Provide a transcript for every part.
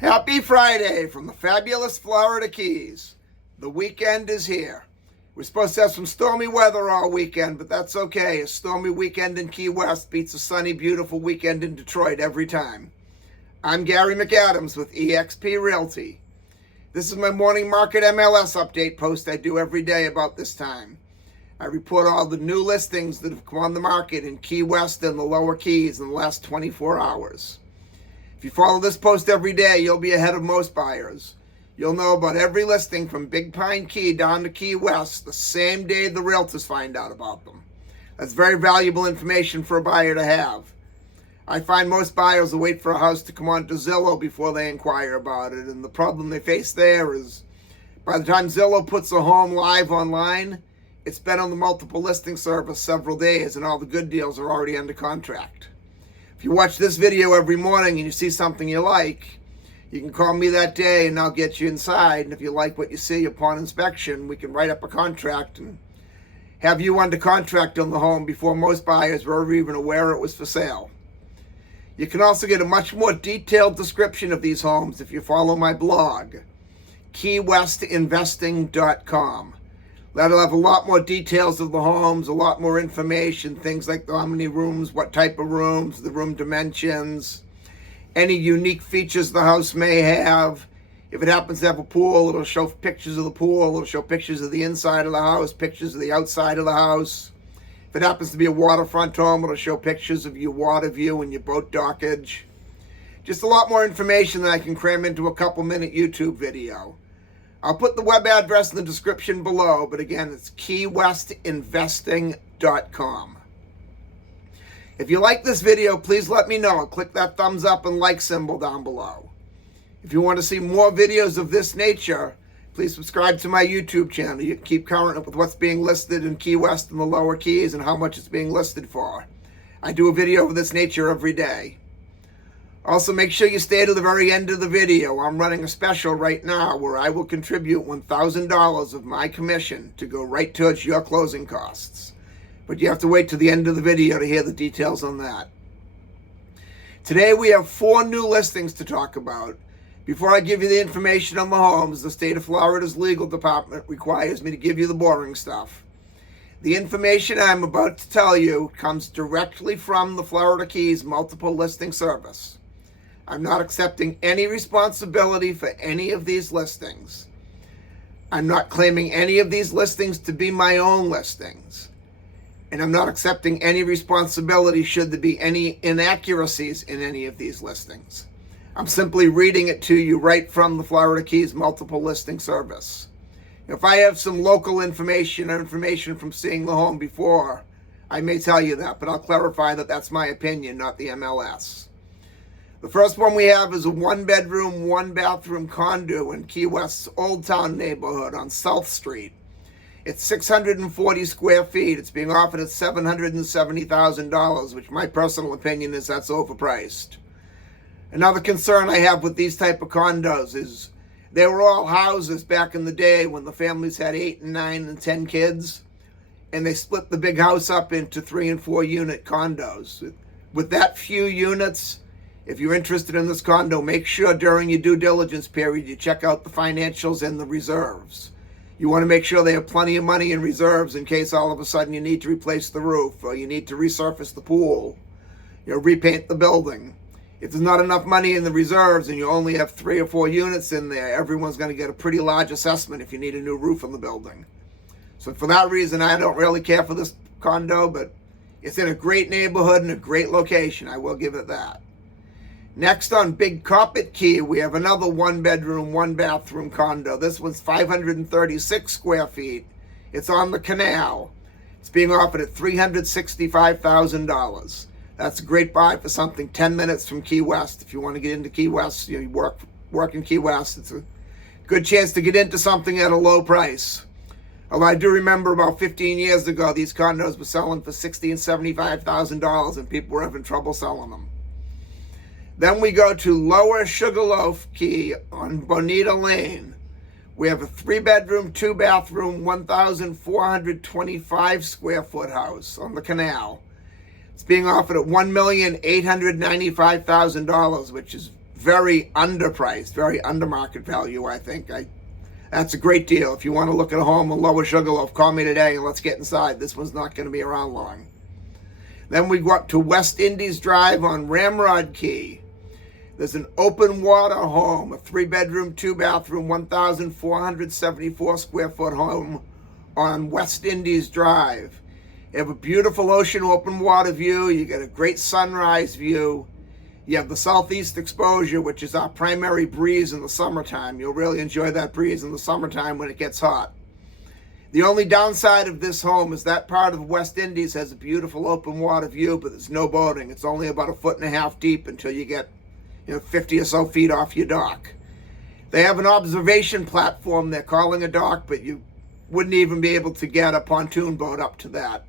Happy Friday from the fabulous Florida Keys. The weekend is here. We're supposed to have some stormy weather all weekend, but that's okay. A stormy weekend in Key West beats a sunny, beautiful weekend in Detroit every time. I'm Gary McAdams with eXp Realty. This is my morning market MLS update post I do every day about this time. I report all the new listings that have come on the market in Key West and the Lower Keys in the last 24 hours. If you follow this post every day, you'll be ahead of most buyers. You'll know about every listing from Big Pine Key down to Key West the same day the realtors find out about them. That's very valuable information for a buyer to have. I find most buyers will wait for a house to come on to Zillow before they inquire about it, and the problem they face there is by the time Zillow puts a home live online, it's been on the multiple listing service several days and all the good deals are already under contract. If you watch this video every morning and you see something you like, you can call me that day and I'll get you inside. And if you like what you see upon inspection, we can write up a contract and have you under contract on the home before most buyers were ever even aware it was for sale. You can also get a much more detailed description of these homes if you follow my blog, keywestinvesting.com. That'll have a lot more details of the homes, a lot more information, things like how many rooms, what type of rooms, the room dimensions, any unique features the house may have. If it happens to have a pool, it'll show pictures of the pool, it'll show pictures of the inside of the house, pictures of the outside of the house. If it happens to be a waterfront home, it'll show pictures of your water view and your boat dockage. Just a lot more information than I can cram into a couple-minute YouTube video. I'll put the web address in the description below, but again, it's keywestinvesting.com. If you like this video, please let me know. Click that thumbs up and like symbol down below. If you want to see more videos of this nature, please subscribe to my YouTube channel. You can keep current with what's being listed in Key West and the Lower Keys and how much it's being listed for. I do a video of this nature every day. Also, make sure you stay to the very end of the video. I'm running a special right now where I will contribute $1,000 of my commission to go right towards your closing costs. But you have to wait to the end of the video to hear the details on that. Today we have 4 new listings to talk about. Before I give you the information on the homes, the state of Florida's legal department requires me to give you the boring stuff. The information I'm about to tell you comes directly from the Florida Keys multiple listing service. I'm not accepting any responsibility for any of these listings. I'm not claiming any of these listings to be my own listings. And I'm not accepting any responsibility should there be any inaccuracies in any of these listings. I'm simply reading it to you right from the Florida Keys multiple listing service. If I have some local information or information from seeing the home before, I may tell you that, but I'll clarify that that's my opinion, not the MLS. The first one we have is a 1-bedroom, 1-bathroom condo in Key West's Old Town neighborhood on South Street. It's 640 square feet. It's being offered at $770,000, which my personal opinion is that's overpriced. Another concern I have with these type of condos is they were all houses back in the day when the families had 8 and 9 and 10 kids, and they split the big house up into 3 and 4 unit condos. With that few units, if you're interested in this condo, make sure during your due diligence period you check out the financials and the reserves. You want to make sure they have plenty of money in reserves in case all of a sudden you need to replace the roof or you need to resurface the pool, repaint the building. If there's not enough money in the reserves and you only have 3 or 4 units in there, everyone's going to get a pretty large assessment if you need a new roof on the building. So for that reason, I don't really care for this condo, but it's in a great neighborhood and a great location. I will give it that. Next on Big Carpet Key, we have another 1-bedroom, 1-bathroom condo. This one's 536 square feet. It's on the canal. It's being offered at $365,000. That's a great buy for something 10 minutes from Key West. If you want to get into Key West, you work in Key West, it's a good chance to get into something at a low price. Although I do remember about 15 years ago, these condos were selling for $60,000 and $75,000 and people were having trouble selling them. Then we go to Lower Sugarloaf Key on Bonita Lane. We have a 3-bedroom, 2-bathroom, 1,425 square foot house on the canal. It's being offered at $1,895,000, which is very underpriced, very under market value, I think. That's a great deal. If you want to look at a home in Lower Sugarloaf, call me today and let's get inside. This one's not going to be around long. Then we go up to West Indies Drive on Ramrod Key. There's an open water home, a 3-bedroom, 2-bathroom, 1,474 square foot home on West Indies Drive. You have a beautiful ocean open water view. You get a great sunrise view. You have the southeast exposure, which is our primary breeze in the summertime. You'll really enjoy that breeze in the summertime when it gets hot. The only downside of this home is that part of West Indies has a beautiful open water view, but there's no boating. It's only about 1.5 feet deep until you get 50 or so feet off your dock. They have an observation platform they're calling a dock, but you wouldn't even be able to get a pontoon boat up to that.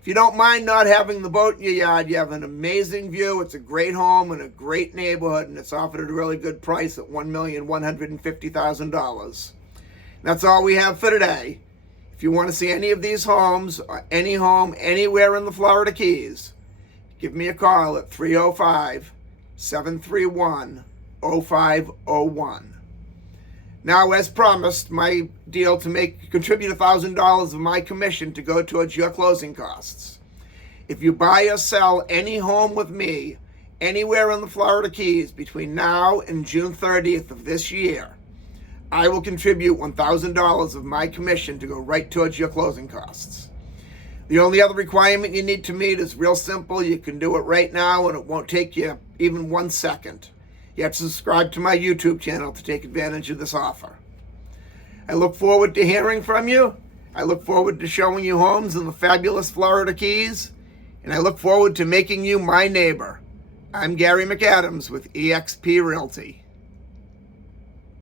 If you don't mind not having the boat in your yard, you have an amazing view. It's a great home in a great neighborhood, and it's offered at a really good price at $1,150,000. That's all we have for today. If you want to see any of these homes, or any home anywhere in the Florida Keys, give me a call at 305-731-0501. Now, as promised, my deal to contribute $1,000 of my commission to go towards your closing costs. If you buy or sell any home with me anywhere in the Florida Keys between now and June 30th of this year, I will contribute $1,000 of my commission to go right towards your closing costs. The only other requirement you need to meet is real simple. You can do it right now and it won't take you even 1 second. You have to subscribe to my YouTube channel to take advantage of this offer. I look forward to hearing from you. I look forward to showing you homes in the fabulous Florida Keys. And I look forward to making you my neighbor. I'm Gary McAdams with eXp Realty.